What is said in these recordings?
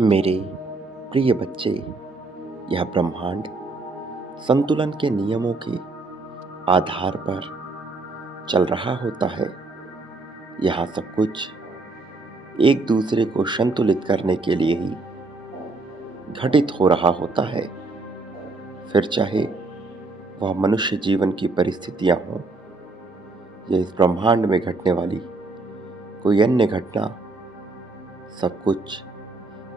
मेरे प्रिय बच्चे, यह ब्रह्मांड संतुलन के नियमों के आधार पर चल रहा होता है। यहाँ सब कुछ एक दूसरे को संतुलित करने के लिए ही घटित हो रहा होता है। फिर चाहे वह मनुष्य जीवन की परिस्थितियां हों या इस ब्रह्मांड में घटने वाली कोई अन्य घटना, सब कुछ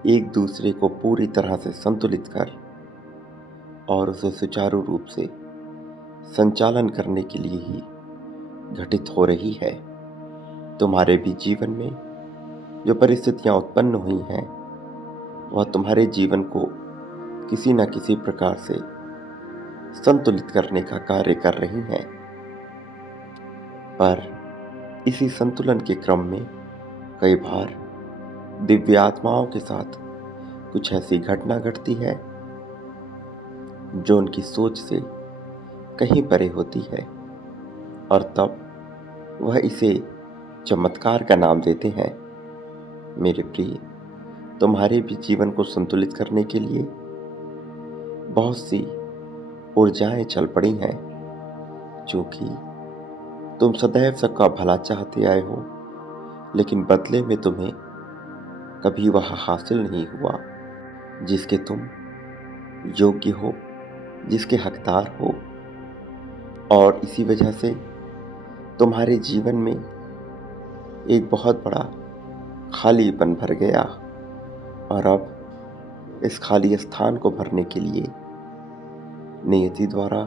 एक दूसरे को पूरी तरह से संतुलित कर और उसे सुचारू रूप से संचालन करने के लिए ही घटित हो रही है। तुम्हारे भी जीवन में जो परिस्थितियां उत्पन्न हुई हैं, वह तुम्हारे जीवन को किसी न किसी प्रकार से संतुलित करने का कार्य कर रही हैं। पर इसी संतुलन के क्रम में कई बार दिव्य आत्माओं के साथ कुछ ऐसी घटना घटती है जो उनकी सोच से कहीं परे होती है, और तब वह इसे चमत्कार का नाम देते हैं। मेरे प्रिय, तुम्हारे भी जीवन को संतुलित करने के लिए बहुत सी ऊर्जाएं चल पड़ी हैं, जो कि तुम सदैव सबका भला चाहते आए हो, लेकिन बदले में तुम्हें कभी वह हासिल नहीं हुआ जिसके तुम योग्य हो, जिसके हकदार हो। और इसी वजह से तुम्हारे जीवन में एक बहुत बड़ा खालीपन भर गया, और अब इस खाली स्थान को भरने के लिए नियति द्वारा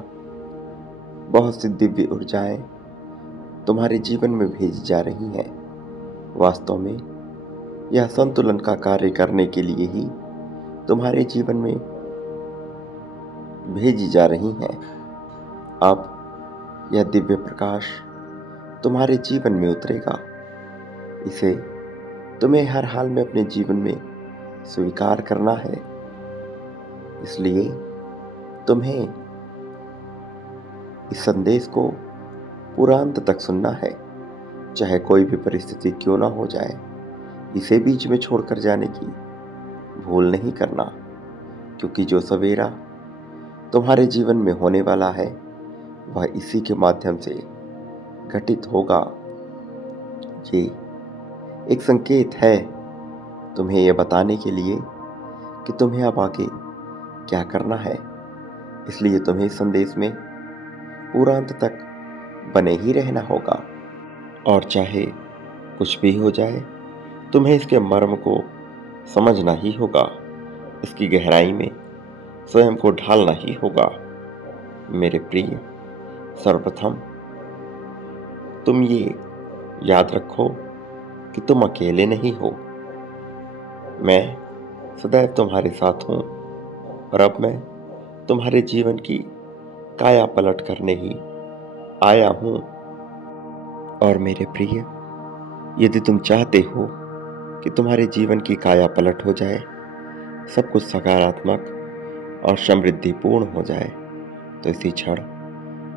बहुत सी दिव्य ऊर्जाएं तुम्हारे जीवन में भेजी जा रही हैं। वास्तव में यह संतुलन का कार्य करने के लिए ही तुम्हारे जीवन में भेजी जा रही हैं। अब यह दिव्य प्रकाश तुम्हारे जीवन में उतरेगा। इसे तुम्हें हर हाल में अपने जीवन में स्वीकार करना है। इसलिए तुम्हें इस संदेश को पूरा अंत तक सुनना है, चाहे कोई भी परिस्थिति क्यों ना हो जाए। इसे बीच में छोड़कर जाने की भूल नहीं करना, क्योंकि जो सवेरा तुम्हारे जीवन में होने वाला है, वह इसी के माध्यम से घटित होगा। ये एक संकेत है तुम्हें यह बताने के लिए कि तुम्हें अब आगे क्या करना है। इसलिए तुम्हें इस संदेश में पूरा अंत तक बने ही रहना होगा, और चाहे कुछ भी हो जाए, तुम्हें इसके मर्म को समझना ही होगा। इसकी गहराई में स्वयं को ढालना ही होगा। मेरे प्रिय, सर्वप्रथम तुम ये याद रखो कि तुम अकेले नहीं हो। मैं सदैव तुम्हारे साथ हूं, और अब मैं तुम्हारे जीवन की काया पलट करने ही आया हूं। और मेरे प्रिय, यदि तुम चाहते हो कि तुम्हारे जीवन की काया पलट हो जाए, सब कुछ सकारात्मक और समृद्धिपूर्ण हो जाए, तो इसी क्षण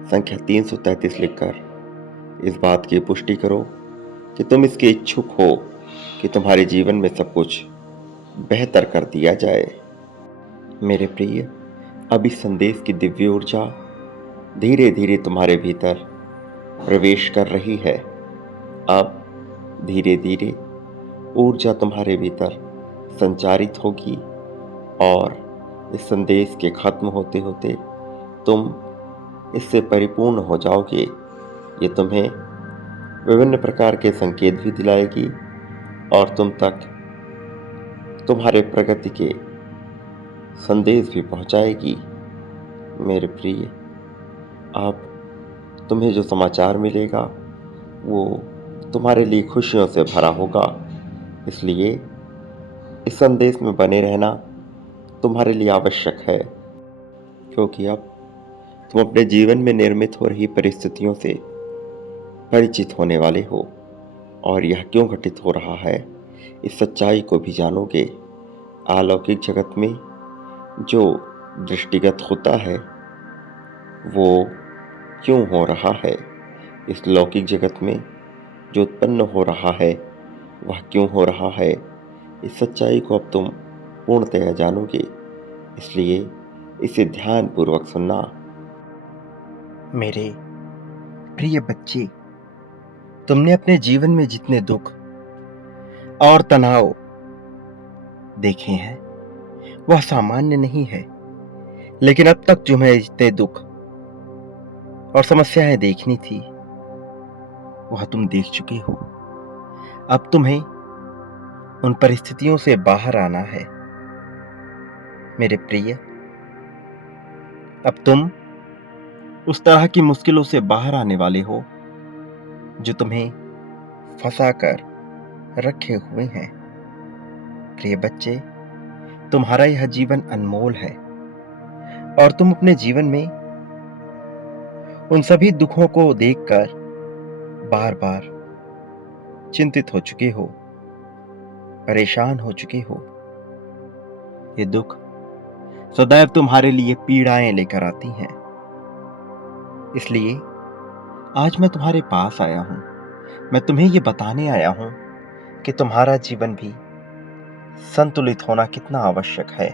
संख्या 333 लिखकर इस बात की पुष्टि करो कि तुम इसके इच्छुक हो कि तुम्हारे जीवन में सब कुछ बेहतर कर दिया जाए। मेरे प्रिय, अब इस संदेश की दिव्य ऊर्जा धीरे धीरे तुम्हारे भीतर प्रवेश कर रही है। अब धीरे धीरे ऊर्जा तुम्हारे भीतर संचारित होगी, और इस संदेश के खत्म होते होते तुम इससे परिपूर्ण हो जाओगे। ये तुम्हें विभिन्न प्रकार के संकेत भी दिलाएगी, और तुम तक तुम्हारे प्रगति के संदेश भी पहुंचाएगी। मेरे प्रिय, अब तुम्हें जो समाचार मिलेगा वो तुम्हारे लिए खुशियों से भरा होगा। इसलिए इस संदेश में बने रहना तुम्हारे लिए आवश्यक है, क्योंकि अब तुम अपने जीवन में निर्मित हो रही परिस्थितियों से परिचित होने वाले हो, और यह क्यों घटित हो रहा है, इस सच्चाई को भी जानोगे। अलौकिक जगत में जो दृष्टिगत होता है वो क्यों हो रहा है, इस लौकिक जगत में जो उत्पन्न हो रहा है वह क्यों हो रहा है, इस सच्चाई को अब तुम पूर्णतया जानोगे, इसलिए इसे ध्यानपूर्वक सुनना। मेरे प्रिय बच्चे, तुमने अपने जीवन में जितने दुख और तनाव देखे हैं वह सामान्य नहीं है। लेकिन अब तक तुम्हें जितने दुख और समस्याएं देखनी थी वह तुम देख चुके हो। अब तुम्हें उन परिस्थितियों से बाहर आना है। मेरे प्रिय, अब तुम उस तरह की मुश्किलों से बाहर आने वाले हो जो तुम्हें फंसा कर रखे हुए हैं। प्रिय बच्चे, तुम्हारा यह जीवन अनमोल है और तुम अपने जीवन में उन सभी दुखों को देखकर बार बार चिंतित हो चुके हो, परेशान हो चुके हो। ये दुख सदैव तुम्हारे लिए पीड़ाएं लेकर आती हैं। इसलिए आज मैं तुम्हारे पास आया हूं। मैं तुम्हें ये बताने आया हूं कि तुम्हारा जीवन भी संतुलित होना कितना आवश्यक है।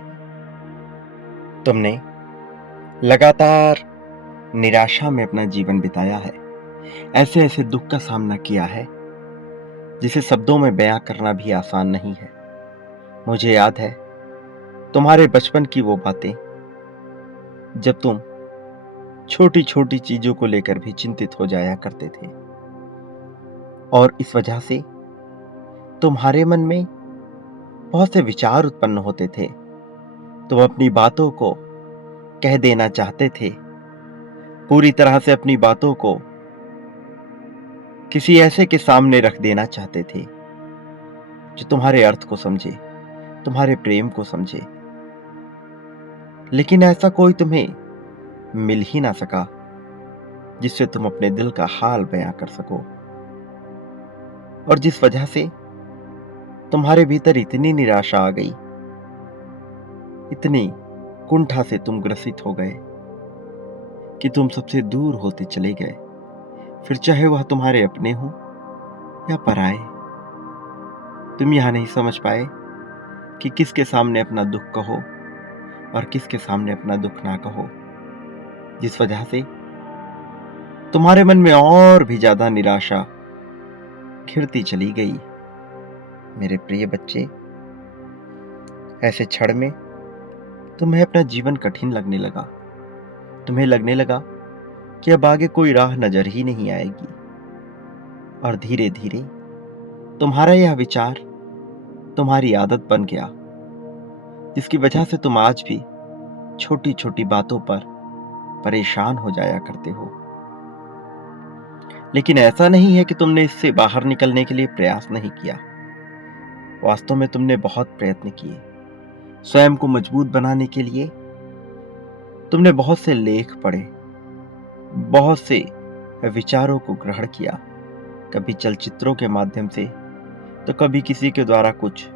तुमने लगातार निराशा में अपना जीवन बिताया है, ऐसे ऐसे दुख का सामना किया है जिसे शब्दों में बयां करना भी आसान नहीं है। मुझे याद है तुम्हारे बचपन की वो बातें जब तुम छोटी छोटी चीजों को लेकर भी चिंतित हो जाया करते थे और इस वजह से तुम्हारे मन में बहुत से विचार उत्पन्न होते थे। तुम अपनी बातों को कह देना चाहते थे, पूरी तरह से अपनी बातों को किसी ऐसे के सामने रख देना चाहते थे जो तुम्हारे अर्थ को समझे, तुम्हारे प्रेम को समझे। लेकिन ऐसा कोई तुम्हें मिल ही ना सका जिससे तुम अपने दिल का हाल बयां कर सको। और जिस वजह से तुम्हारे भीतर इतनी निराशा आ गई, इतनी कुंठा से तुम ग्रसित हो गए कि तुम सबसे दूर होते चले गए, फिर चाहे वह तुम्हारे अपने हो या पराए। तुम यह नहीं समझ पाए कि किसके सामने अपना दुख कहो और किसके सामने अपना दुख ना कहो, जिस वजह से तुम्हारे मन में और भी ज्यादा निराशा घिरती चली गई। मेरे प्रिय बच्चे, ऐसे क्षण में तुम्हें अपना जीवन कठिन लगने लगा। तुम्हें लगने लगा कि अब आगे कोई राह नजर ही नहीं आएगी। और धीरे धीरे तुम्हारा यह विचार तुम्हारी आदत बन गया, जिसकी वजह से तुम आज भी छोटी छोटी बातों पर परेशान हो जाया करते हो। लेकिन ऐसा नहीं है कि तुमने इससे बाहर निकलने के लिए प्रयास नहीं किया। वास्तव में तुमने बहुत प्रयत्न किए। स्वयं को मजबूत बनाने के लिए तुमने बहुत से लेख पढ़े, बहुत से विचारों को ग्रहण किया, कभी चलचित्रों के माध्यम से तो कभी किसी के द्वारा कुछ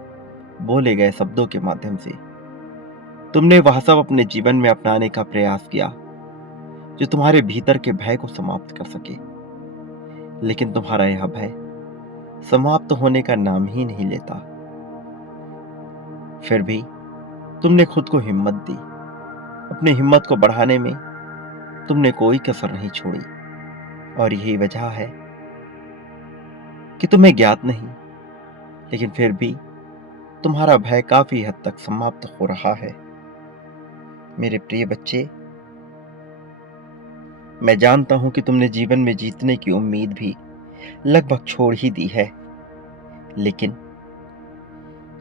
बोले गए शब्दों के माध्यम से। तुमने वह सब अपने जीवन में अपनाने का प्रयास किया जो तुम्हारे भीतर के भय को समाप्त कर सके। लेकिन तुम्हारा यह भय समाप्त होने का नाम ही नहीं लेता। फिर भी तुमने खुद को हिम्मत दी। अपनी हिम्मत को बढ़ाने में तुमने कोई कसर नहीं छोड़ी। और यही वजह है कि तुम्हें ज्ञात नहीं, लेकिन फिर भी तुम्हारा भय काफी हद तक समाप्त हो रहा है। मेरे प्रिय बच्चे, मैं जानता हूं कि तुमने जीवन में जीतने की उम्मीद भी लगभग छोड़ ही दी है, लेकिन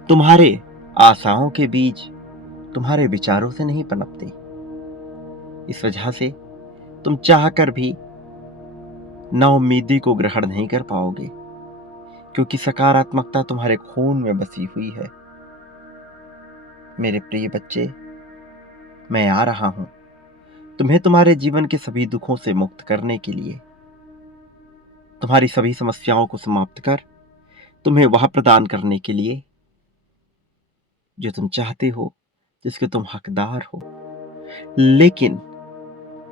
तुम्हारे आशाओं के बीज तुम्हारे विचारों से नहीं पनपते। इस वजह से तुम चाहकर भी नाउम्मीदी को ग्रहण नहीं कर पाओगे, क्योंकि सकारात्मकता तुम्हारे खून में बसी हुई है। मेरे प्रिय बच्चे, मैं आ रहा हूं तुम्हें तुम्हारे जीवन के सभी दुखों से मुक्त करने के लिए, तुम्हारी सभी समस्याओं को समाप्त कर तुम्हें वह प्रदान करने के लिए जो तुम चाहते हो, जिसके तुम हकदार हो। लेकिन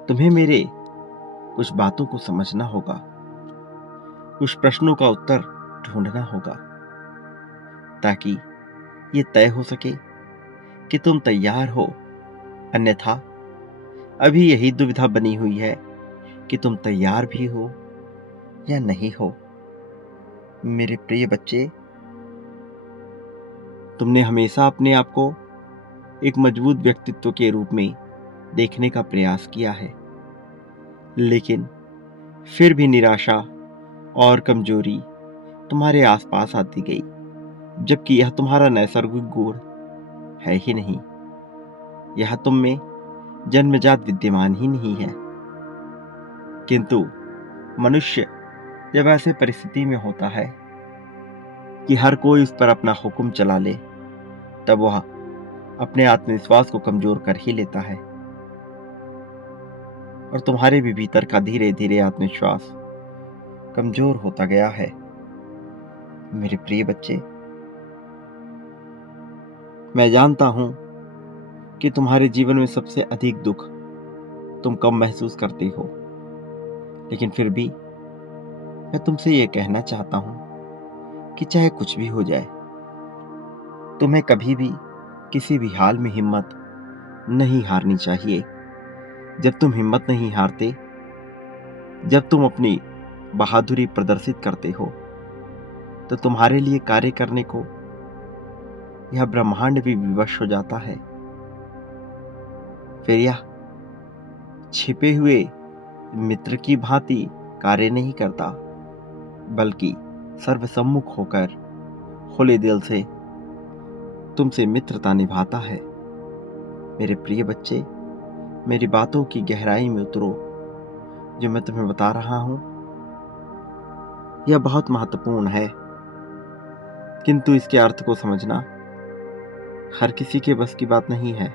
तुम्हें मेरे कुछ बातों को समझना होगा, कुछ प्रश्नों का उत्तर ढूंढना होगा, ताकि ये तय हो सके कि तुम तैयार हो, अन्यथा अभी यही दुविधा बनी हुई है कि तुम तैयार भी हो या नहीं हो। मेरे प्रिय बच्चे, तुमने हमेशा अपने आप को एक मजबूत व्यक्तित्व के रूप में देखने का प्रयास किया है, लेकिन फिर भी निराशा और कमजोरी तुम्हारे आसपास आती गई, जबकि यह तुम्हारा नैसर्गिक गुण है ही नहीं। यह तुम में जन्मजात विद्यमान ही नहीं है। किंतु मनुष्य जब ऐसे परिस्थिति में होता है कि हर कोई उस पर अपना हुक्म चला ले, तब वह अपने आत्मविश्वास को कमजोर कर ही लेता है। और तुम्हारे भी भीतर का धीरे धीरे आत्मविश्वास कमजोर होता गया है। मेरे प्रिय बच्चे, मैं जानता हूं कि तुम्हारे जीवन में सबसे अधिक दुख तुम कम महसूस करते हो, लेकिन फिर भी मैं तुमसे यह कहना चाहता हूं कि चाहे कुछ भी हो जाए, तुम्हें कभी भी किसी भी हाल में हिम्मत नहीं हारनी चाहिए। जब तुम हिम्मत नहीं हारते, जब तुम अपनी बहादुरी प्रदर्शित करते हो, तो तुम्हारे लिए कार्य करने को यह ब्रह्मांड भी विवश हो जाता है। फिर यह छिपे हुए मित्र की भांति कार्य नहीं करता, बल्कि सर्वसम्मुख होकर खुले दिल से तुमसे मित्रता निभाता है। मेरे प्रिय बच्चे, मेरी बातों की गहराई में उतरो। जो मैं तुम्हें बता रहा हूं, यह बहुत महत्वपूर्ण है, किंतु इसके अर्थ को समझना हर किसी के बस की बात नहीं है।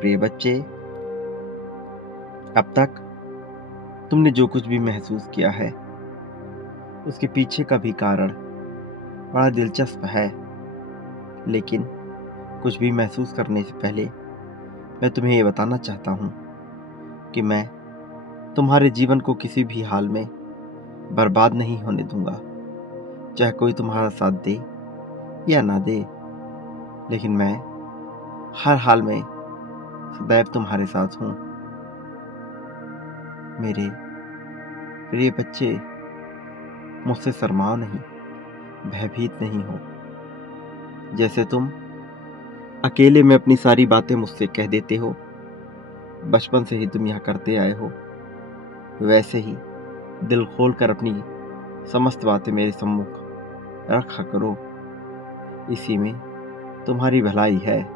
प्रिय बच्चे, अब तक तुमने जो कुछ भी महसूस किया है, उसके पीछे का भी कारण बड़ा दिलचस्प है। लेकिन कुछ भी महसूस करने से पहले मैं तुम्हें यह बताना चाहता हूं कि मैं तुम्हारे जीवन को किसी भी हाल में बर्बाद नहीं होने दूंगा, चाहे कोई तुम्हारा साथ दे या ना दे। लेकिन मैं हर हाल में सदैव तुम्हारे साथ हूं। मेरे प्रिय बच्चे, मुझसे शर्माओ नहीं, भयभीत नहीं हो। जैसे तुम अकेले में अपनी सारी बातें मुझसे कह देते हो, बचपन से ही तुम यह करते आए हो, वैसे ही दिल खोलकर अपनी समस्त बातें मेरे सम्मुख रखा करो। इसी में तुम्हारी भलाई है।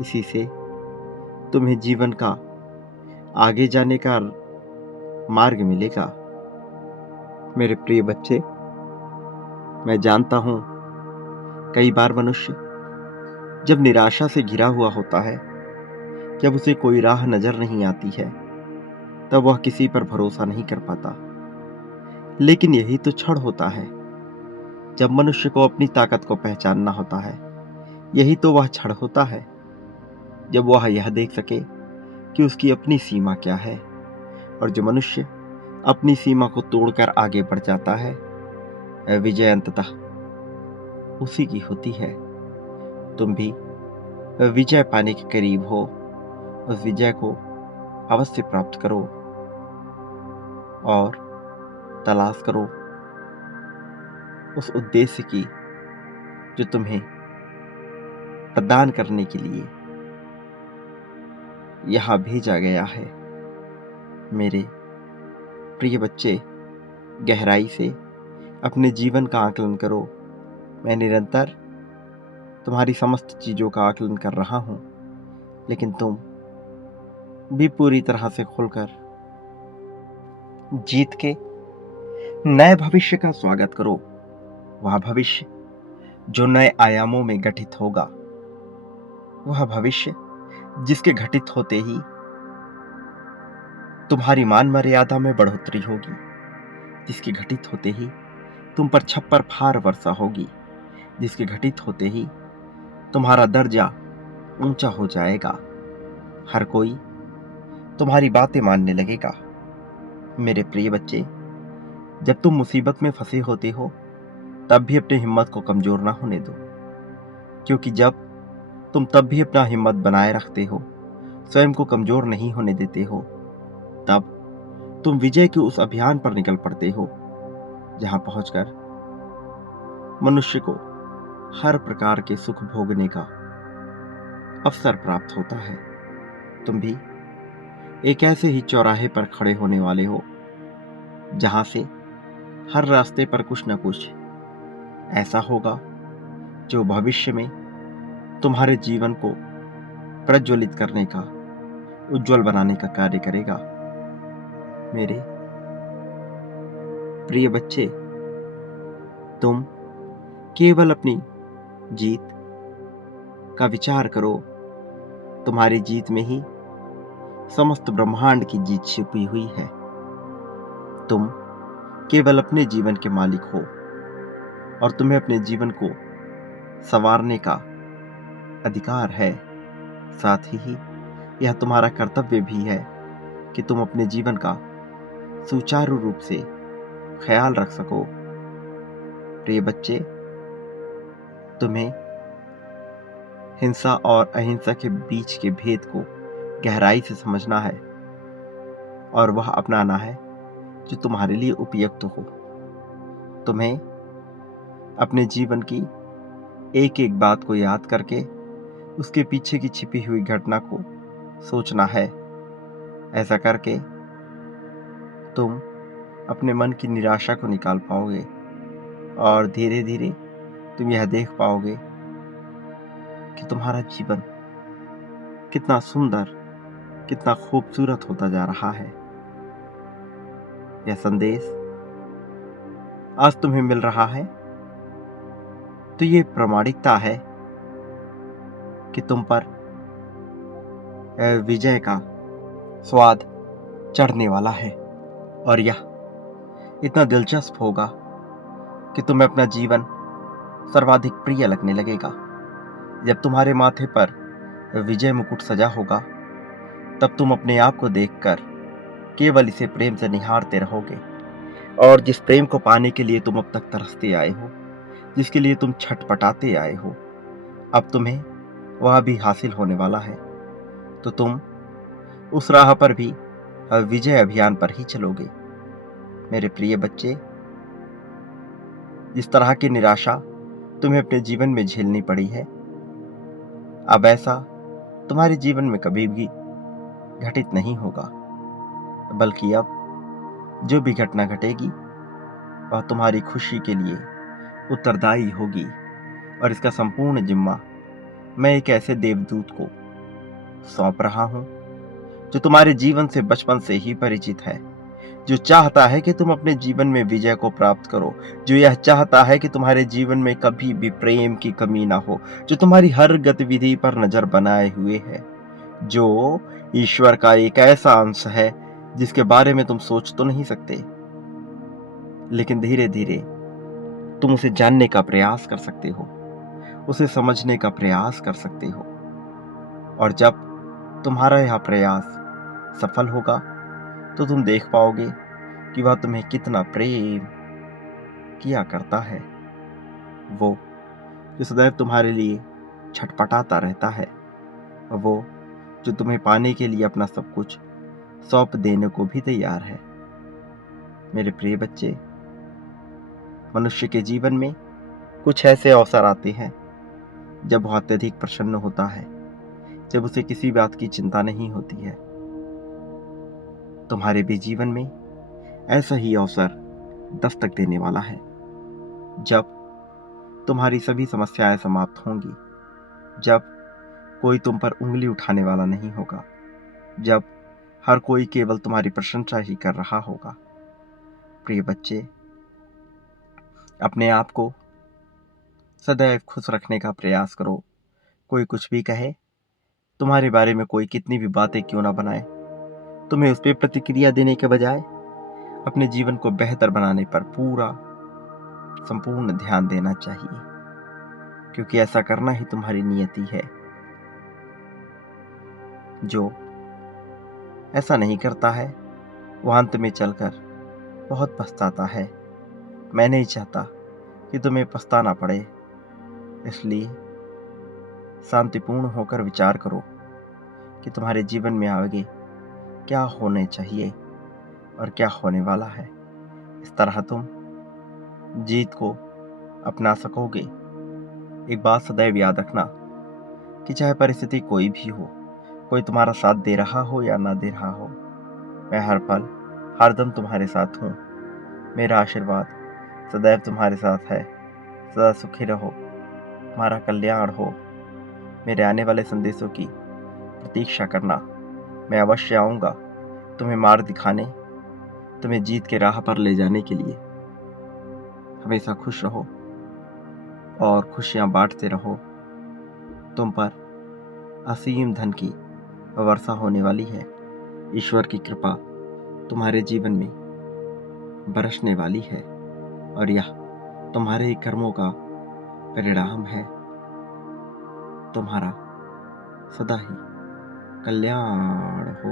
इसी से तुम्हें जीवन का आगे जाने का मार्ग मिलेगा। मेरे प्रिय बच्चे, मैं जानता हूं कई बार मनुष्य जब निराशा से घिरा हुआ होता है, जब उसे कोई राह नजर नहीं आती है, तब वह किसी पर भरोसा नहीं कर पाता। लेकिन यही तो क्षण होता है जब मनुष्य को अपनी ताकत को पहचानना होता है। यही तो वह क्षण होता है जब वह यह देख सके कि उसकी अपनी सीमा क्या है। और जो मनुष्य अपनी सीमा को तोड़कर आगे बढ़ जाता है, वह विजय अंततः उसी की होती है। तुम भी विजय पाने के करीब हो। उस विजय को अवश्य प्राप्त करो और तलाश करो उस उद्देश्य की जो तुम्हें प्रदान करने के लिए यहां भेजा गया है। मेरे प्रिय बच्चे, गहराई से अपने जीवन का आकलन करो। मैं निरंतर तुम्हारी समस्त चीजों का आकलन कर रहा हूं, लेकिन तुम भी पूरी तरह से खुलकर जीत के नए भविष्य का स्वागत करो। वह भविष्य जो नए आयामों में गठित होगा, वह भविष्य जिसके घटित होते ही तुम्हारी मान मर्यादा में बढ़ोतरी होगी, जिसके घटित होते ही तुम पर छप्पर फार वर्षा होगी, जिसके घटित होते ही तुम्हारा दर्जा ऊंचा हो जाएगा। हर कोई तुम्हारी बातें मानने लगेगा। मेरे प्रिय बच्चे, जब तुम मुसीबत में फंसे होते हो, तब भी अपनी हिम्मत को कमजोर ना होने दो। क्योंकि जब तुम तब भी अपना हिम्मत बनाए रखते हो, स्वयं को कमजोर नहीं होने देते हो, तब तुम विजय के उस अभियान पर निकल पड़ते हो जहां पहुंचकर मनुष्य को हर प्रकार के सुख भोगने का अवसर प्राप्त होता है। तुम भी एक ऐसे ही चौराहे पर खड़े होने वाले हो जहां से हर रास्ते पर कुछ न कुछ ऐसा होगा जो भविष्य में तुम्हारे जीवन को प्रज्वलित करने का, उज्जवल बनाने का कार्य करेगा। मेरे प्रिय बच्चे, तुम केवल अपनी जीत का विचार करो। तुम्हारी जीत में ही समस्त ब्रह्मांड की जीत छिपी हुई है। तुम केवल अपने जीवन के मालिक हो और तुम्हें अपने जीवन को संवारने का अधिकार है। साथ ही यह तुम्हारा कर्तव्य भी है कि तुम अपने जीवन का सुचारू रूप से ख्याल रख सको। प्रिय बच्चे, तुम्हें हिंसा और अहिंसा के बीच के भेद को गहराई से समझना है और वह अपनाना है जो तुम्हारे लिए उपयुक्त हो। तुम्हें अपने जीवन की एक एक बात को याद करके उसके पीछे की छिपी हुई घटना को सोचना है। ऐसा करके तुम अपने मन की निराशा को निकाल पाओगे और धीरे धीरे तुम यह देख पाओगे कि तुम्हारा जीवन कितना सुंदर, कितना खूबसूरत होता जा रहा है। यह संदेश आज तुम्हें मिल रहा है तो ये प्रामाणिकता है कि तुम पर विजय का स्वाद चढ़ने वाला है और यह इतना दिलचस्प होगा कि तुम्हें अपना जीवन सर्वाधिक प्रिय लगने लगेगा। जब तुम्हारे माथे पर विजय मुकुट सजा होगा तब तुम अपने आप को देखकर केवल इसे प्रेम से निहारते रहोगे और जिस प्रेम को पाने के लिए तुम अब तक तरसते आए हो, जिसके लिए तुम छटपटाते आए हो, अब तुम्हें वह भी हासिल होने वाला है। तो तुम उस राह पर भी विजय अभियान पर ही चलोगे। मेरे प्रिय बच्चे, जिस तरह की निराशा तुम्हें अपने जीवन में झेलनी पड़ी है, अब ऐसा तुम्हारे जीवन में कभी भी घटित नहीं होगा, बल्कि अब जो भी घटना घटेगी वह तुम्हारी खुशी के लिए उत्तरदायी होगी और इसका संपूर्ण जिम्मा मैं एक ऐसे देवदूत को सौंप रहा हूं जो तुम्हारे जीवन से बचपन से ही परिचित है, जो चाहता है कि तुम अपने जीवन में विजय को प्राप्त करो, जो यह चाहता है कि तुम्हारे जीवन में कभी भी प्रेम की कमी ना हो, जो तुम्हारी हर गतिविधि पर नजर बनाए हुए है, जो ईश्वर का एक ऐसा अंश है जिसके बारे में तुम सोच तो नहीं सकते, लेकिन धीरे धीरे तुम उसे जानने का प्रयास कर सकते हो, उसे समझने का प्रयास कर सकते हो। और जब तुम्हारा यह प्रयास सफल होगा तो तुम देख पाओगे कि वह तुम्हें कितना प्रेम किया करता है। वो जो सदैव तुम्हारे लिए छटपटाता रहता है, वो जो तुम्हें पाने के लिए अपना सब कुछ सौंप देने को भी तैयार है। मेरे प्रिय बच्चे, मनुष्य के जीवन में कुछ ऐसे अवसर आते हैं जब वह अत्यधिक प्रसन्न होता है, जब उसे किसी बात की चिंता नहीं होती है। तुम्हारे भी जीवन में ऐसा ही अवसर दस्तक देने वाला है जब तुम्हारी सभी समस्याएं समाप्त होंगी, जब कोई तुम पर उंगली उठाने वाला नहीं होगा, जब हर कोई केवल तुम्हारी प्रशंसा ही कर रहा होगा। प्रिय बच्चे, अपने आप को सदैव खुश रखने का प्रयास करो। कोई कुछ भी कहे, तुम्हारे बारे में कोई कितनी भी बातें क्यों ना बनाए, तुम्हें उस पर प्रतिक्रिया देने के बजाय अपने जीवन को बेहतर बनाने पर पूरा संपूर्ण ध्यान देना चाहिए, क्योंकि ऐसा करना ही तुम्हारी नियति है। जो ऐसा नहीं करता है वह अंत में चलकर बहुत पछताता है। मैं नहीं चाहता कि तुम्हें पछताना पड़े, इसलिए शांतिपूर्ण होकर विचार करो कि तुम्हारे जीवन में आगे क्या होने चाहिए और क्या होने वाला है। इस तरह तुम जीत को अपना सकोगे। एक बात सदैव याद रखना कि चाहे परिस्थिति कोई भी हो, कोई तुम्हारा साथ दे रहा हो या ना दे रहा हो, मैं हर पल हर दम तुम्हारे साथ हूँ। मेरा आशीर्वाद सदैव तुम्हारे साथ है। सदा सुखी रहो, तुम्हारा कल्याण हो। मेरे आने वाले संदेशों की प्रतीक्षा करना। मैं अवश्य आऊँगा तुम्हें मार्ग दिखाने, तुम्हें जीत के राह पर ले जाने के लिए। हमेशा खुश रहो और खुशियाँ बांटते रहो। तुम पर असीम धन की वर्षा होने वाली है। ईश्वर की कृपा तुम्हारे जीवन में बरसने वाली है और यह तुम्हारे ही कर्मों का परिणाम है। तुम्हारा सदा ही कल्याण हो।